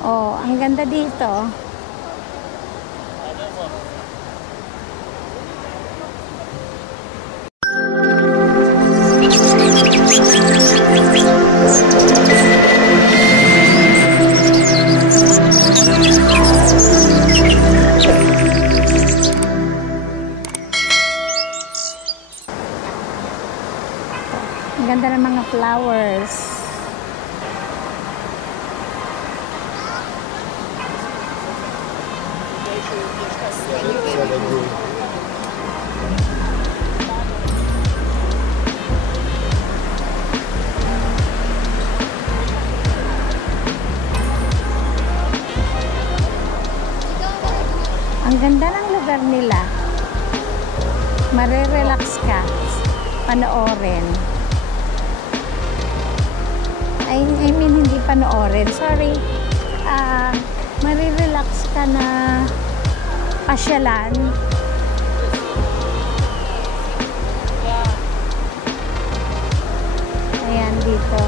Oh, ang ganda dito. Ang ganda ng mga flowers. Ang ganda ng lugar nila. Marerelax ka. Panoorin. I mean, hindi panoorin. Sorry. Marirelax ka na pasyalan. Ayan, dito.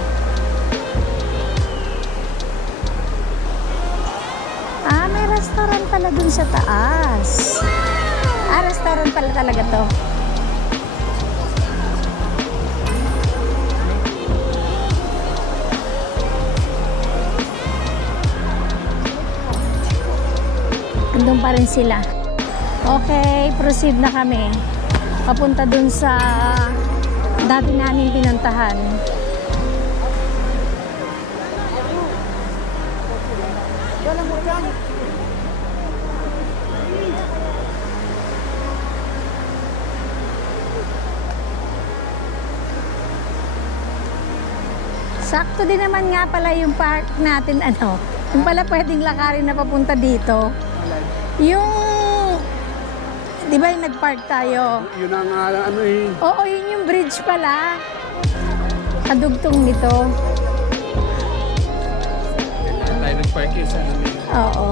May restaurant pala dun sa taas. Restaurant pala talaga to. Andun pa rin sila. Okay, proceed na kami. Papunta dun sa dati namin pinuntahan. Sakto din naman nga pala yung park natin, yung pala pwedeng lakarin na papunta dito. Yung, di ba yung nag-park tayo? Yun ang Oo, yun yung bridge pala. Kadugtong nito. tayo nag-park sa Oo.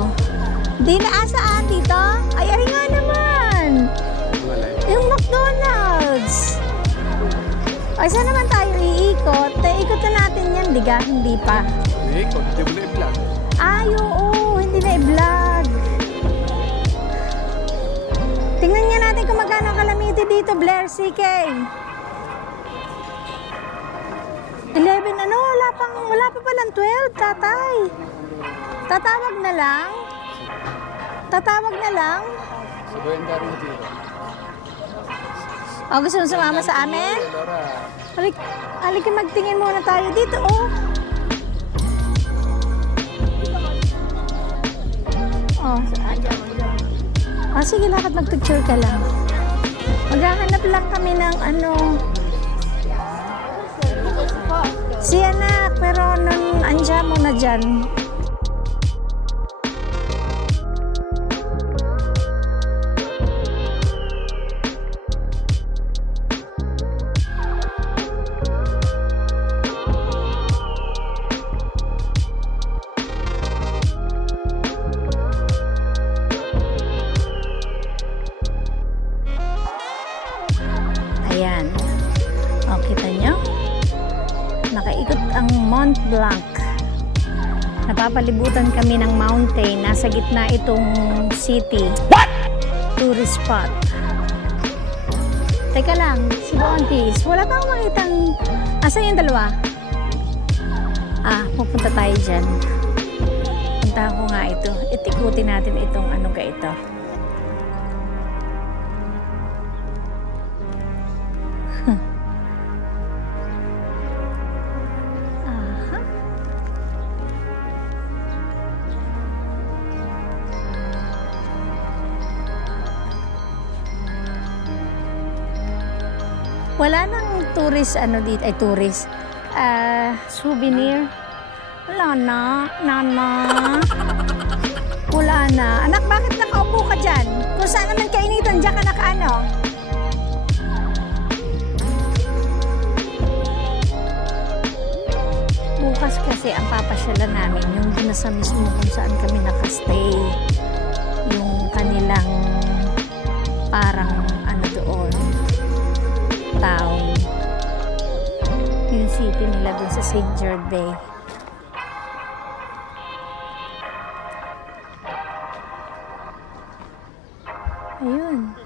Di na asaan dito? Ay nga naman. Yung McDonald's. Ay, saan naman tayo iikot? Ikot na natin yan, diga? Hindi pa. Iikot, hindi mo na i-vlog. Ay, oo, hindi na i-vlog. Tingnan nga natin kung magkano kalamity dito, Blair CK. 11, wala pa palang 12, tatay. Tatawag na lang? Tatawag na lang? Sabayan rin dito. O, gusto mo sumama sa amin? Halika, magtingin muna tayo dito, oh. Sige, lakad, mag-picture ka lang. Maghahanap lang kami ng si anak, pero nun andyan mo na dyan. Ayan. O, kita nyo? Nakaikot ang Mont Blanc. Napapalibutan kami ng mountain. Nasa gitna itong city. What? Tourist spot. Teka lang, si Bontis. Wala pa akong makitang... Asan yung dalawa? Pupunta tayo dyan. Puntahan ko nga ito. Itikutin natin itong ito. Wala nang tourist dito, tourist. Souvenir. Wala na, nana. Wala na. Anak, bakit nakaupo ka dyan? Kung saan naman kainitan, dyan ka nakaano? Bukas kasi ang papasyalan namin, yung nasa mismo kung saan kami nakastay. Yung kanilang parang doon. Town. Yung city nila dun sa St. George Bay. Ayun.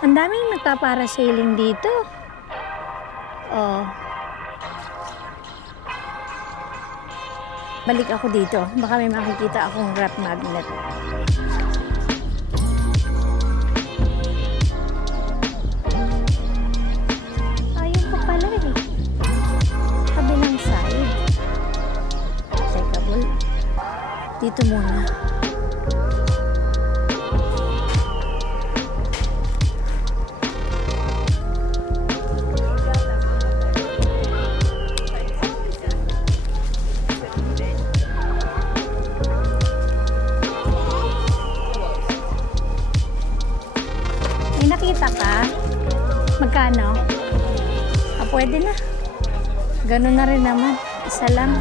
Ang daming nagpaparasailing dito. Oh. Balik ako dito. Baka may makikita akong rep magnet. Ayun pa pala eh. Kabilang side. Teka, dito muna. Nakita ka? Magkano? Pwede na. Ganun na rin naman. Isa lang.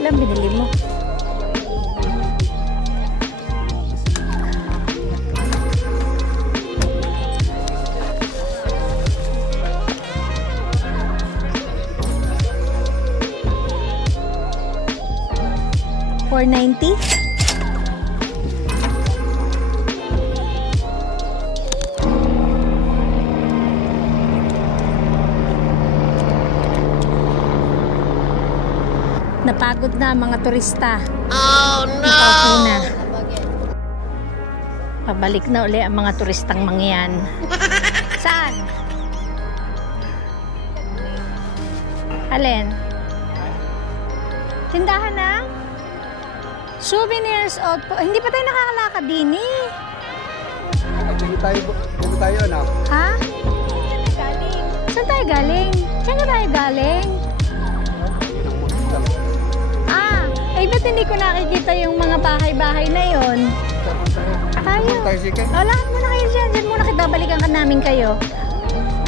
Ilang binili mo? $4.90? Napagod na mga turista. Oh no! Nakaupo na. Pabalik na uli ang mga turistang mangyan. Saan? Alin? Tindahan na? Souvenirs o... Hindi pa tayo nakakalakad din eh. Dito tayo na. Ha? Saan tayo galing? Saan ka tayo galing? Eh, ba't hindi ko nakikita yung mga bahay-bahay na yon? Tayo. Oh, lahat muna kayo dyan. Dyan muna kita. Balikan ka namin kayo.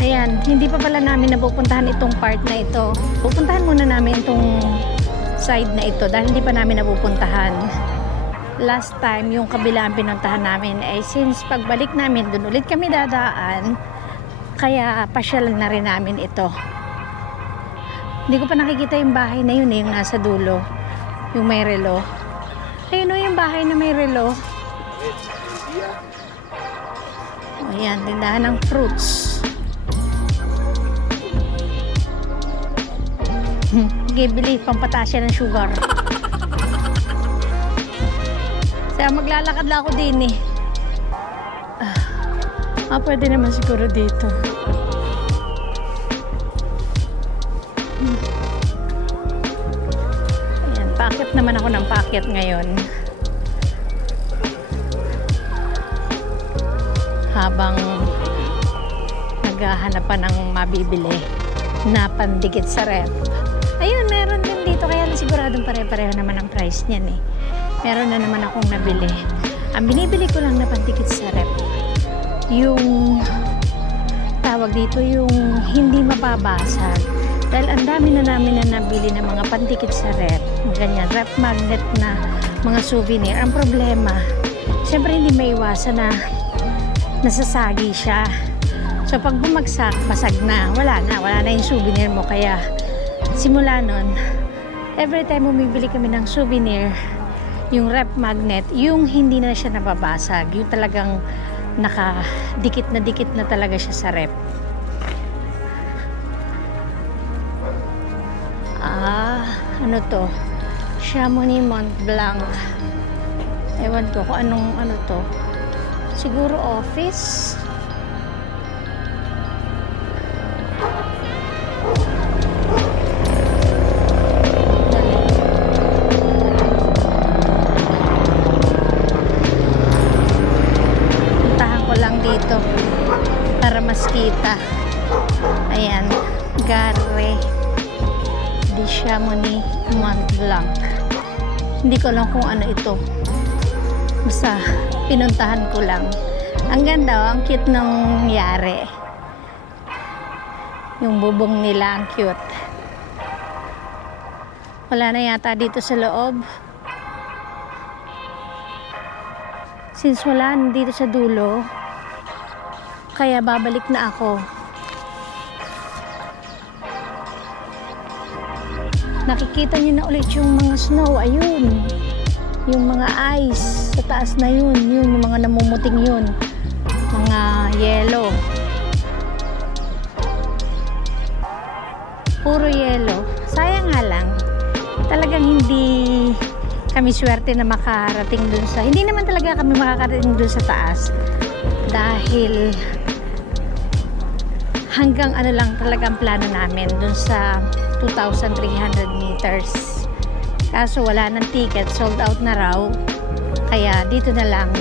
Ayan. Hindi pa pala namin napupuntahan itong part na ito. Pupuntahan muna namin itong side na ito dahil hindi pa namin napupuntahan. Last time, yung kabila ang pinuntahan namin. Eh, since pagbalik namin, dun ulit kami dadaan. Kaya pasyalan na rin namin ito. Hindi ko pa nakikita yung bahay na yun eh, yung nasa dulo. Yung may relo. Ayun o, yung bahay na may relo. Ayan, tindahan ng fruits. Bili, pampatasya ng sugar. Kaya maglalakad lang ako din eh. Pwede naman siguro dito. Packet naman ako ng packet ngayon. Habang naghahanap pa ng mabibili na pandikit sa ref. Ayun, meron din dito. Kaya lang siguradong pare-pareho naman ang price niyan eh. Meron na naman akong nabili. Ang binibili ko lang na pandikit sa ref, yung tawag dito, yung hindi mababasag. Dahil ang dami na namin na nabili ng mga pandikit sa rep. Ganyan, rep magnet na mga souvenir. Ang problema, syempre hindi maiwasan na nasasagi siya. So pag bumagsak, basag na. Wala na yung souvenir mo. Kaya simula nun, every time bumibili kami ng souvenir, yung rep magnet, yung hindi na siya nababasag. Yung talagang nakadikit na talaga siya sa rep. Ano to? Chamonix Mont Blanc. Ewan ko kung anong ano to. Siguro office. Puntahan ko lang dito para mas kita. Ayan, Gare di Chamonix Mont Blanc. Hindi ko lang kung ano ito. Basta pinuntahan ko lang. Ang ganda, ang cute ng yari. Yung bubong nila, ang cute. Wala na yata dito sa loob. Since wala dito sa dulo, kaya babalik na ako. Nakikita niyo na ulit yung mga snow. Ayun. yung mga ice sa taas na yun, yung mga namumuting yun, mga yelo, puro yelo. Sayang nga lang, talagang hindi kami swerte na makarating dun sa, hindi naman talaga kami makakarating dun sa taas dahil hanggang ano lang talagang plano namin dun sa 2,300 meters. Kaso wala ng ticket, sold out na raw. Kaya dito na lang.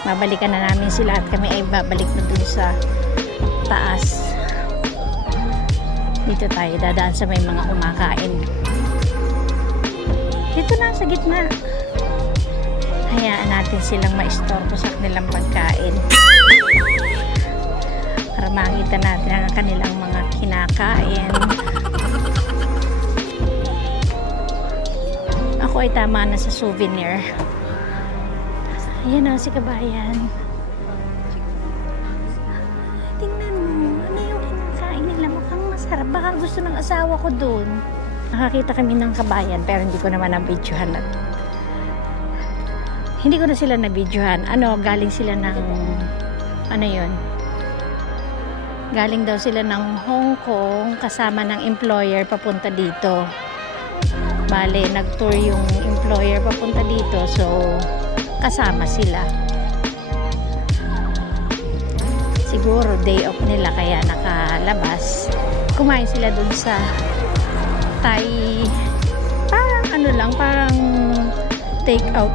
Babalikan na namin sila at kami ay babalik na dun sa taas. Dito tayo dadaan sa may mga kumakain. Dito na sa gitna. Hayaan natin silang maistorbo sa kanilang pagkain. Para makita natin ang kanilang mga kinakain. Ako ay tama na sa souvenir. Ayan na si kabayan. Tingnan mo, ano yung kinakain nila? Mukhang masarap. Baka gusto ng asawa ko dun. Nakakita kami ng kabayan pero hindi ko naman nabidyohan. Hindi ko na sila nabidyohan. Galing sila ng yun? Galing daw sila ng Hong Kong kasama ng employer papunta dito. Bale, nag-tour yung employer papunta dito, so kasama sila. Siguro day off nila kaya nakalabas. Kumain sila dun sa Thai, parang take out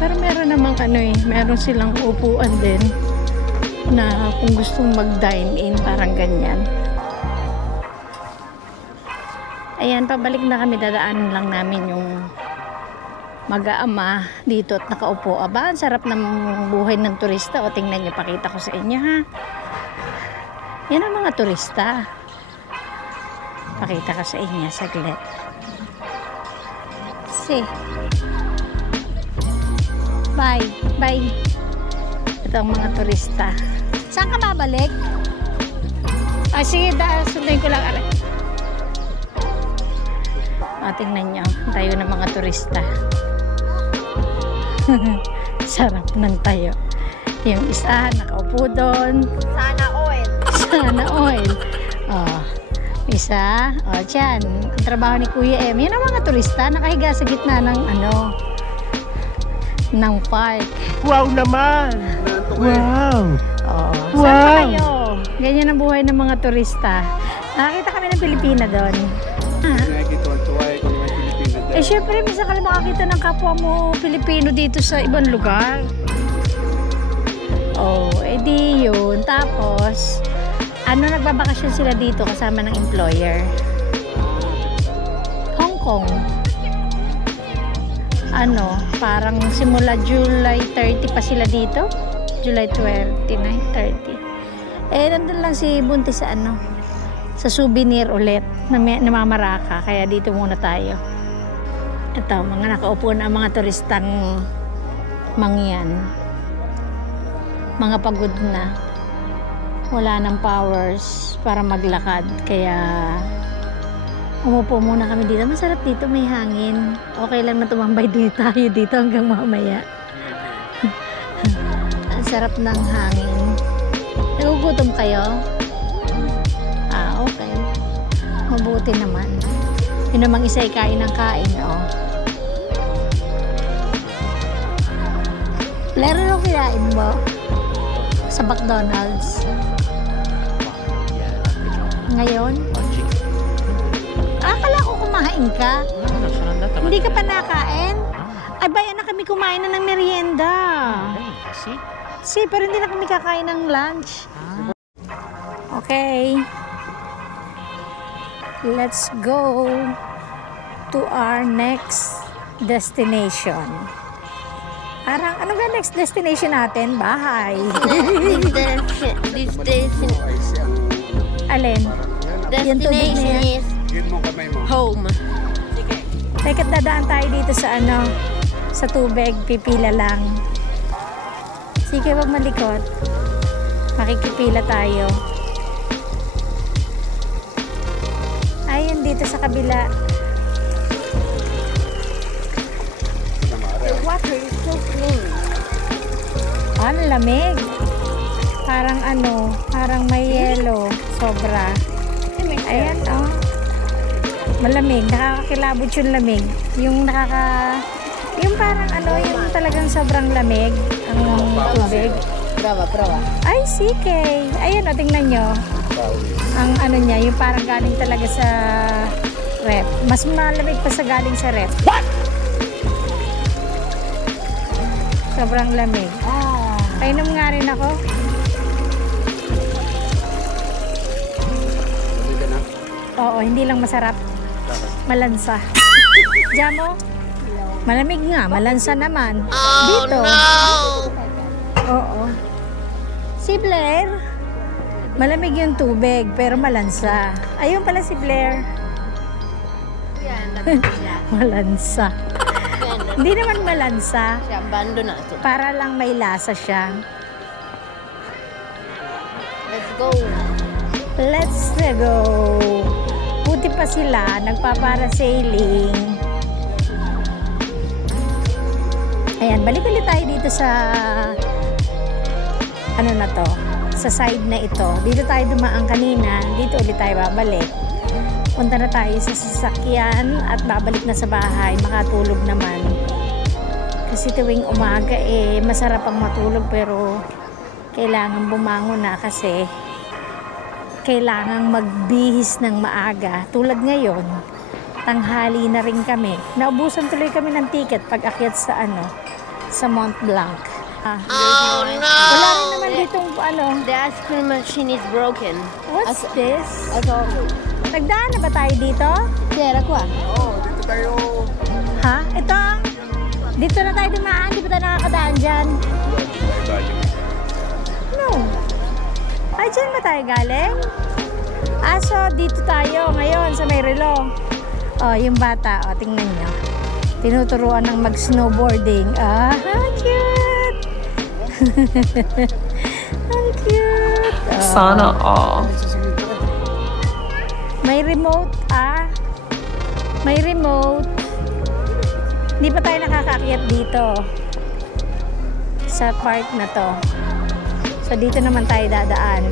pero meron namang meron silang upuan din na kung gustong mag-dine in, parang ganyan. Ayan, pabalik na kami, dadaanan lang namin yung mag-aama dito at nakaupo. Aba, ang sarap ng buhay ng turista. O, tingnan nyo, pakita ko sa inyo, ha. Yan ang mga turista. Pakita ko sa inyo, saglit. Bye. Ito ang mga turista. Saan ka babalik? Sige, sunduin ko lang. Tingnan nyo, tayo ng mga turista. Sarap ng tayo. Yung isa, nakaupo doon. Sana oil. Isa, tiyan. Ang trabaho ni Kuya M. Yan ang mga turista, nakahiga sa gitna ng ng park. Wow naman! Wow! Saan pa kayo? Ganyan ang buhay ng mga turista. Nakakita kami ng Pilipina doon. Syempre, minsan ka lang makakita ng kapwa mo Pilipino dito sa ibang lugar. Di yun. Tapos, nagbabakasyon sila dito kasama ng employer. Hong Kong. Parang simula July 30 pa sila dito. July 29, 30. Nandun lang si Buntis sa sa souvenir ulit na namamaraka. Kaya dito muna tayo. Ito, mga nakaupo na mga turistang mangyan. Mga pagod na. Wala ng powers para maglakad. Kaya umupo muna kami dito. Masarap dito, may hangin. Okay lang na tumambay tayo dito hanggang mamaya. Ang sarap ng hangin. Nagugutom kayo? Okay. Mabuti naman. Yun namang isa ay kain ng kain, Laro kinain mo sa McDonald's ngayon? Akala ko kumain ka. Hindi ka pa nakain? Ay, bayan na kami kumain na ng merienda. Pero hindi na kami kakain ng lunch. Okay. Let's go to our next destination. Parang, ano ba next destination natin? Bahay. This destination. Alin? Destination is home. Teka't dadaan tayo dito sa sa tubig. Pipila lang. Sige, wag malikot. Makikipila tayo. Ayun, dito sa kabila. water is so clean. Ang lamig. Parang ano, parang may yelo. Sobra. Ayan, oh. Malamig. Nakakakilabot yung lamig. Yung parang ano, yung talagang sobrang lamig. Ang tubig. Prova. Ay, CK. Ayan, o, tingnan nyo. Ang ano niya, yung parang galing talaga sa ref. Mas malamig pa sa galing sa ref. What? Sobrang lamig. Painom nga rin ako. Oo, hindi lang masarap. Malansa. Jamo? Malamig nga, malansa naman. Dito. Oo. Si Blair, malamig yung tubig, pero malansa. Ayun pala si Blair. Malansa. Hindi naman malansa. Siya, bando na ito. Para lang may lasa siya. Let's go. Let's go. Buti pa sila, nagpaparasailing. Ayan, balik ulit tayo dito sa ano na to, sa side na ito. Dito tayo dumaan kanina, dito ulit tayo babalik. Punta na tayo sa sasakyan at babalik na sa bahay, makatulog naman. Kasi tuwing umaga masarap ang matulog pero kailangan bumangon na kasi kailangan magbihis ng maaga. Tulad ngayon, tanghali na rin kami. Naubusan tuloy kami ng ticket pag akyat sa sa Mont Blanc. Oh no! Wala rin naman ditong The ice cream machine is broken. What's this? Ako. Nagdaan na ba tayo dito? Kera ko Dito tayo. Ha? Ito? Dito na tayo dumaan? Di ba tayo nakakadaan dyan? No. Ay, dyan ba tayo galing? So dito tayo ngayon sa may relo. Yung bata. Tingnan nyo. Tinuturuan ng mag-snowboarding. Cute! Ang cute! Sana all. May remote, May remote. Hindi pa tayo nakakaakyat dito sa park na to. So, dito naman tayo dadaan.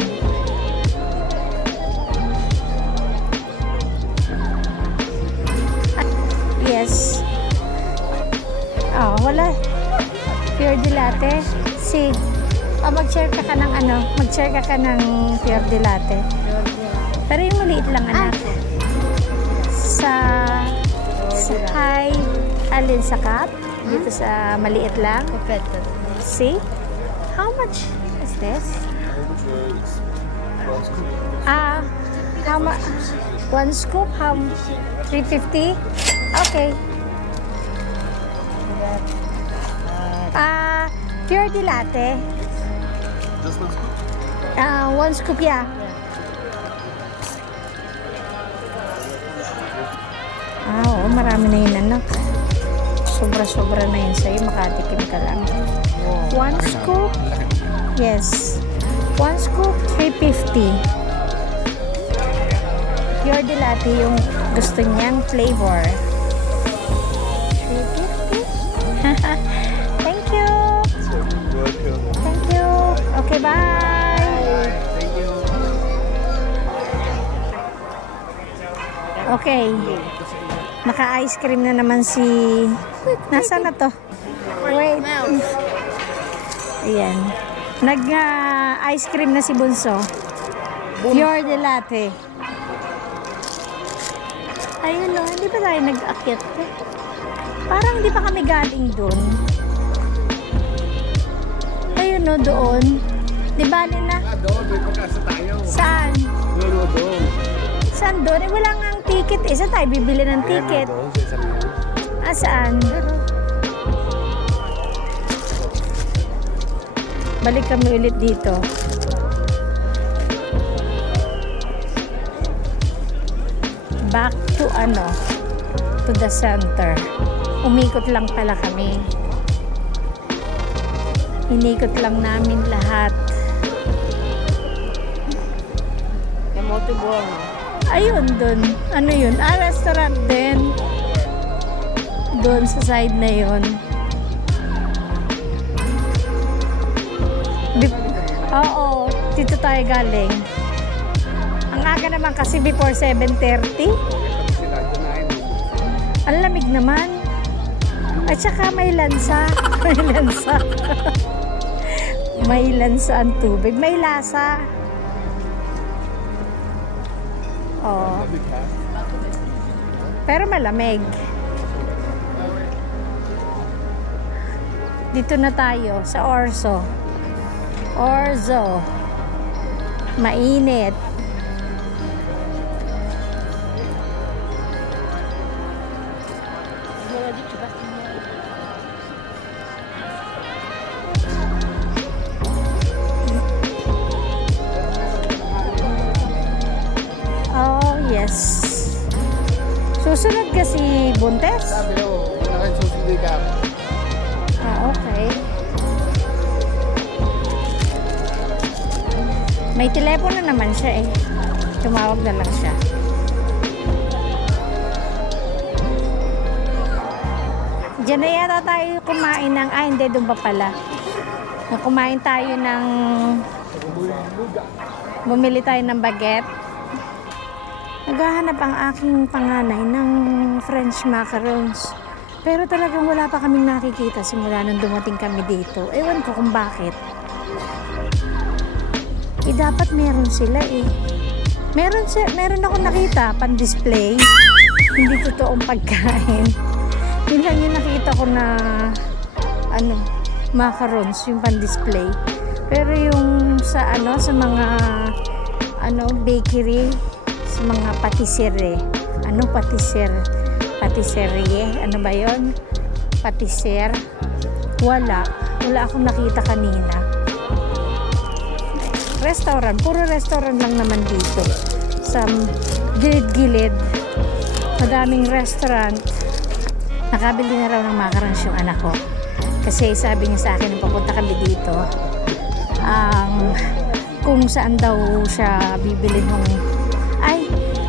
Yes. Wala. Pure de latte. Mag-share ka ng mag-share ka ng pure de latte. Pero yung maliit lang, anak. Alin sa cup? Dito sa maliit lang. See? How much is this? How much? One scoop? How? 350? Okay. Pure de latte. Just one scoop? One scoop, yeah. Oo, marami na yun, anak. Sobra-sobra na yun sa'yo. Makatikim ka lang. One scoop? Yes. One scoop, 350. Pure de latte yung gusto niyang flavor. 350? Thank you. Thank you. Okay, bye. Thank you. Okay. Naka-ice cream na naman si... Nasaan na to? Wait. Ayan. Nag-ice cream na si Bunso. Pure de latte. Ayun o, hindi pa tayo nag-akyat. Parang hindi pa kami galing dun. Ayun o, doon. Di bali na? Doon, may pagkasa tayo. Saan? Doon. Saan doon? Wala nga ang ticket. Saan tayo bibili ng ticket? Doon, sa isang yun. Saan? Balik kami ulit dito. Back to to the center. Umikot lang pala kami. Inikot lang namin lahat. Ayun, dun. Ano yun? Restaurant din. Doon sa side na yun. Dito tayo galing. Ang aga naman kasi before 7:30. Sila, kunain. Ang lamig naman. At saka may lansa. May lansa. May lansa ang tubig. May lasa. Oh. Lamig ha? Pero malamig. Dito na tayo sa Orzo. Orzo. Mainit. Oh, yes. Susunod ka si Buntes? Sabi ko, nakasusundi ka. Ah, okay. May telepono naman siya eh. Tumawag na lang siya. Diyan na yata tayo kumain ng... Ah, hindi. Doon pa pala. Kumain tayo ng... Bumili tayo ng baguette. Naghahanap ang aking panganay ng French macarons. Pero talagang wala pa kaming nakikita simula nung dumating kami dito. Ewan ko kung bakit. Eh, dapat meron sila eh. Meron ako nakita, pan-display. Hindi totoong pagkain. Yun lang yung nakita ko na macarons, yung pan-display. Pero yung sa sa mga bakery, sa mga patisserie. Patisserie? Ano ba yun? Patisser? Wala akong nakita kanina. Restaurant, puro restaurant lang naman dito. Sa gilid-gilid, madaming restaurant. Nakabili na raw ng macarons yung anak ko. Kasi sabi niya sa akin nung papunta kami dito, kung saan daw siya bibili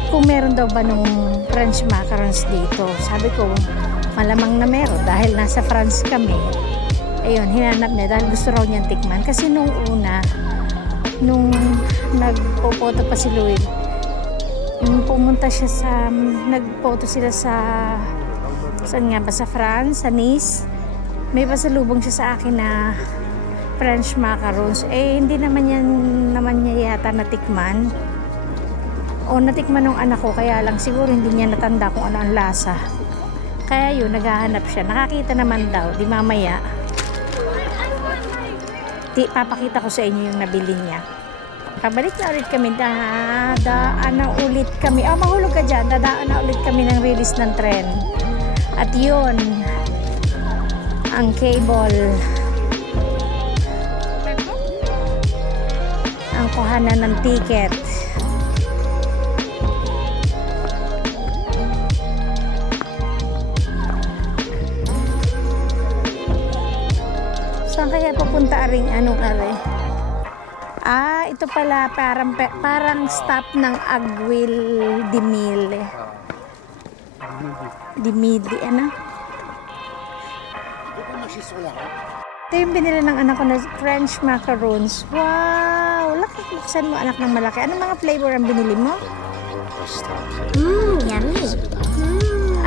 kung meron daw ba nung French macarons dito. Sabi ko, malamang na meron dahil nasa France kami. Ayun, hinanap niya dahil gusto raw niyang tikman. Kasi nung una, nung nagpo-photo pa si Louie, pumunta siya nagphoto sila saan nga ba, sa France, sa Nice. May pasalubong siya sa akin na French macarons. Eh, hindi naman niya yata natikman. O natikman ng anak ko, kaya lang siguro hindi niya natanda kung ano ang lasa. Kaya yun, naghahanap siya. Nakakita naman daw, di mamaya. Papakita ko sa inyo yung nabili niya. Pabalik na ulit kami, dadaan na ulit kami. Mahulog ka dyan, dadaan na ulit kami ng release ng tren. At yun, ang cable, ang kuhanan ng ticket. Saan kaya papunta aring ito pala parang stop ng Aguil de Mille. Ito yung binili ng anak ko na French macarons. Wow! Laki, buksan mo anak ng malaki. Anong mga flavor ang binili mo? Yummy.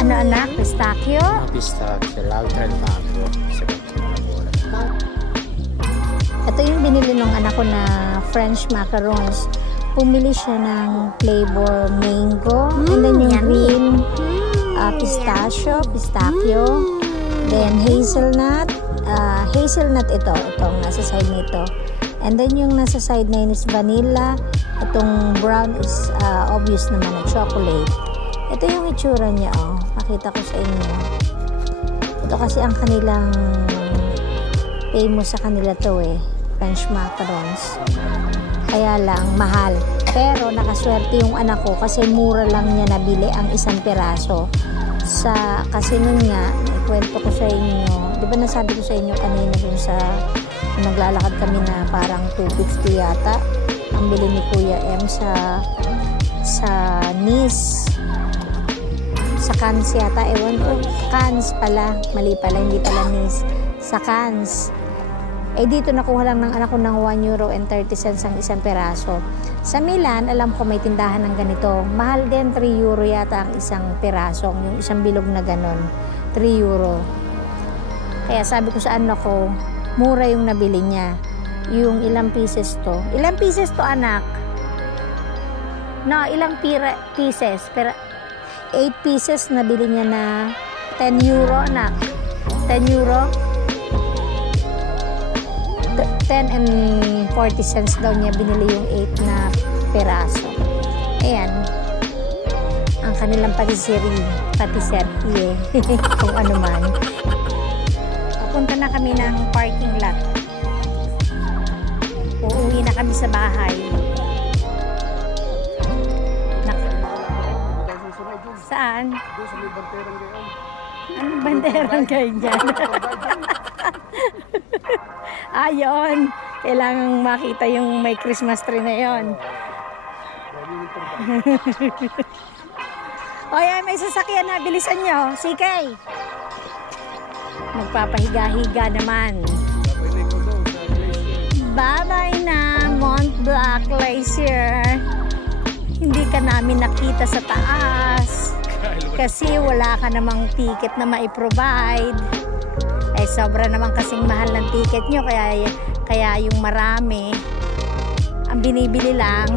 Ano anak? Pistachio? Pistachio, l'altra il mango. Ito yung binili ng anak ko na French macarons. Pumili siya ng flavor mango. And then yung green pistachio. Then hazelnut. Hazelnut itong nasa side nito. And then yung nasa side na yun is vanilla. Itong brown is obvious naman na chocolate. Ito yung itsura niya. Pakita ko sa inyo. Ito kasi ang kanilang famous sa kanila to French macarons. Kaya lang mahal. Pero nakaswerte yung anak ko kasi mura lang niya nabili ang isang piraso. Kasi nun nga, ikwento ko sa inyo. Di ba nasabi ko sa inyo kanina dun sa naglalakad kami na parang 250 yata. Ang bili ni Kuya M sa Nice. Sa Cannes yata. Ewan ko. Cannes pala. Mali pala. Hindi pala Nice. Sa Cannes. Eh dito nakuha lang ng anak ko ng €1.30 ang isang peraso. Sa Milan, alam ko may tindahan ng ganito. Mahal din, €3 yata ang isang peraso. Yung isang bilog na ganon, €3. Kaya sabi ko sa anak ko, mura yung nabili niya. Yung ilang pieces to. Ilang pieces to, anak? No, ilang pieces? Pero 8 pieces nabili niya na €10, anak. €10? 10 and 40 cents daw niya binili yung 8 na peraso. Ayan. Ang kanilang patisserie. Kung ano man. Papunta na kami ng parking lot. Uuwi na kami sa bahay. Saan? Doon sa may banterang gayon. Anong banderang kayo dyan? Ayun. Kailangang makita yung may Christmas tree na yon. O yan, may sasakyan na. Bilisan nyo. CK. Magpapahiga-higa naman. Bye-bye na, Mont Blanc Glacier. Hindi ka namin nakita sa taas. Kasi wala ka namang ticket na mai-provide. Eh, sobra naman kasing mahal ng ticket nyo. Kaya yung marami, ang binibili lang,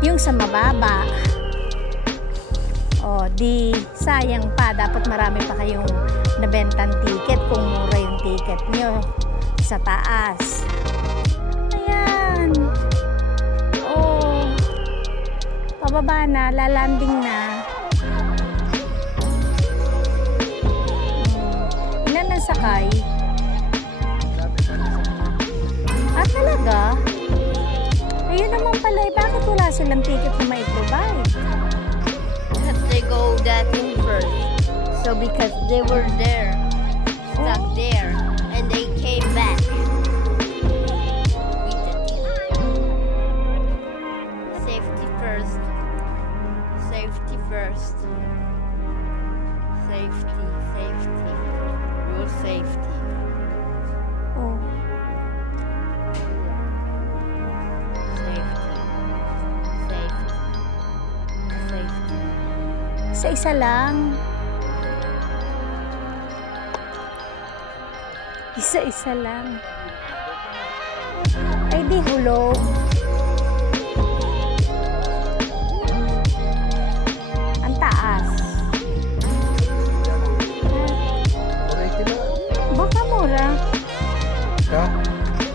yung sa mababa. O, di sayang pa. Dapat marami pa kayong nabentang ticket kung mura yung ticket nyo sa taas. Ayan. O, pababa na, lalanding na. Ilan ang sakay? Ah, talaga? Ayun naman pala, bakit wala silang ticket na mai-provide? Because they go that in first. So because they were there, stuck there, and they came back. Safety first. Safety first. Safety, safety. Rule safety. Oh. Safety. Safety. Safety. Isa-isa lang. Isa-isa lang. Ay, di hulog. Ang taas. Baka mura. Ha?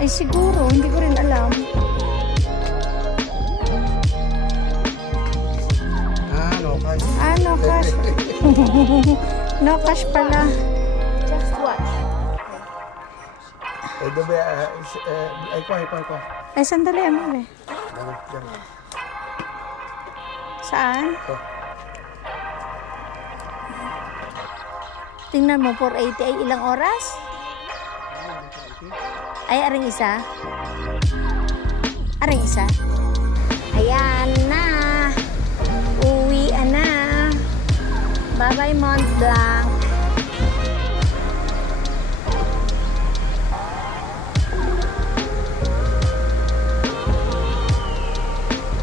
Ay, siguro. Hindi ko rin alam. No cash. Ah, no cash. No cash pala. Just watch. Dobe, ay ko. Ay, sandali, amore. Saan? Ito. Tingnan mo, 480 ay ilang oras? Ay, aring isa? Aring isa? Ayan na. Uwian na. Bye-bye, Mont Blanc.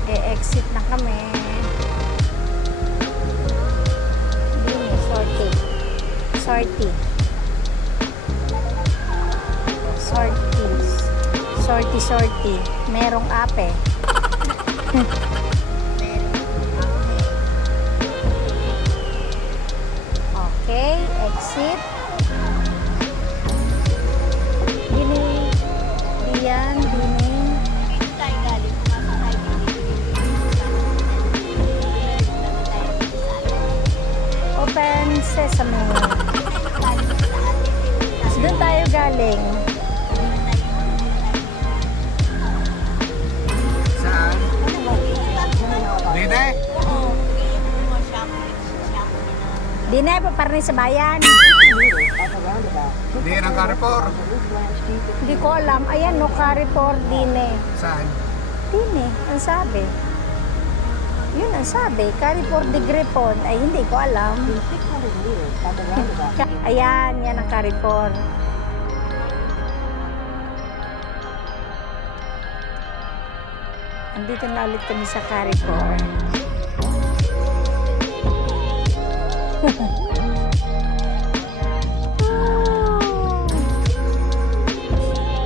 E-exit na kami. Dini, sorting. Sorty. Merong ape. Okay, exit. Dini. Diyan, dini. Open sesame. Doon tayo galing. Saan? Dito? Dine, paparni sa bayan. Hindi ng Carrefour. Hindi ko alam. Ayan, no, Carrefour, Dine. Saan? Dine, ang sabi. Yun ang sabi. Carrefour de Gripon. Ay, hindi ko alam. Ayan, yan ang Carrefour. andito na ulit kami sa Carrefour.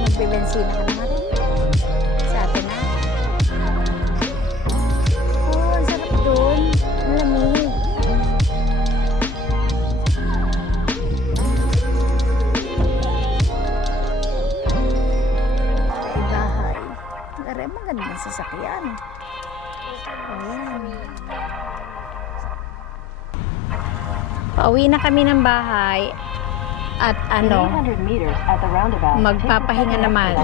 Magbibensina ka naman rin. Sa atin na. Oh, ang sarap doon. Ang lamig. May bahay. Aray, magandang sasakyan. Ayan. Pauwi na kami ng bahay at ano, magpapahinga naman.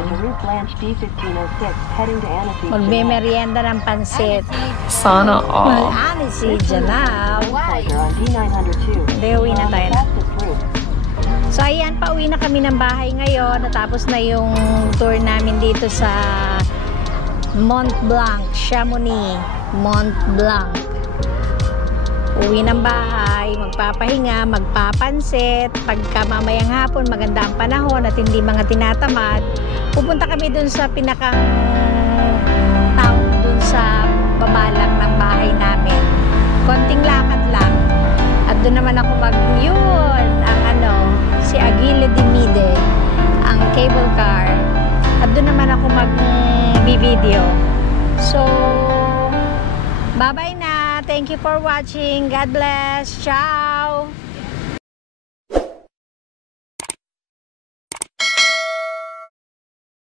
Magme-merienda ng pansit. Sana all. Ani si Janab. Hindi, uwi na tayo na. So ayan, pauwi na kami ng bahay ngayon. Natapos na yung tour namin dito sa Mont Blanc, Chamonix, Mont Blanc. Uwi ng bahay, magpapahinga, magpapansit. Pagka mamayang hapon, maganda ang panahon at hindi mga tinatamad, pupunta kami dun sa pinakang town, dun sa babalang ng bahay namin. Konting lakad lang. At dun naman ako yun, ang ano, si Aguila de Mide, ang cable car. At dun naman ako mag-video. So, bye-bye na. Thank you for watching. God bless. Ciao!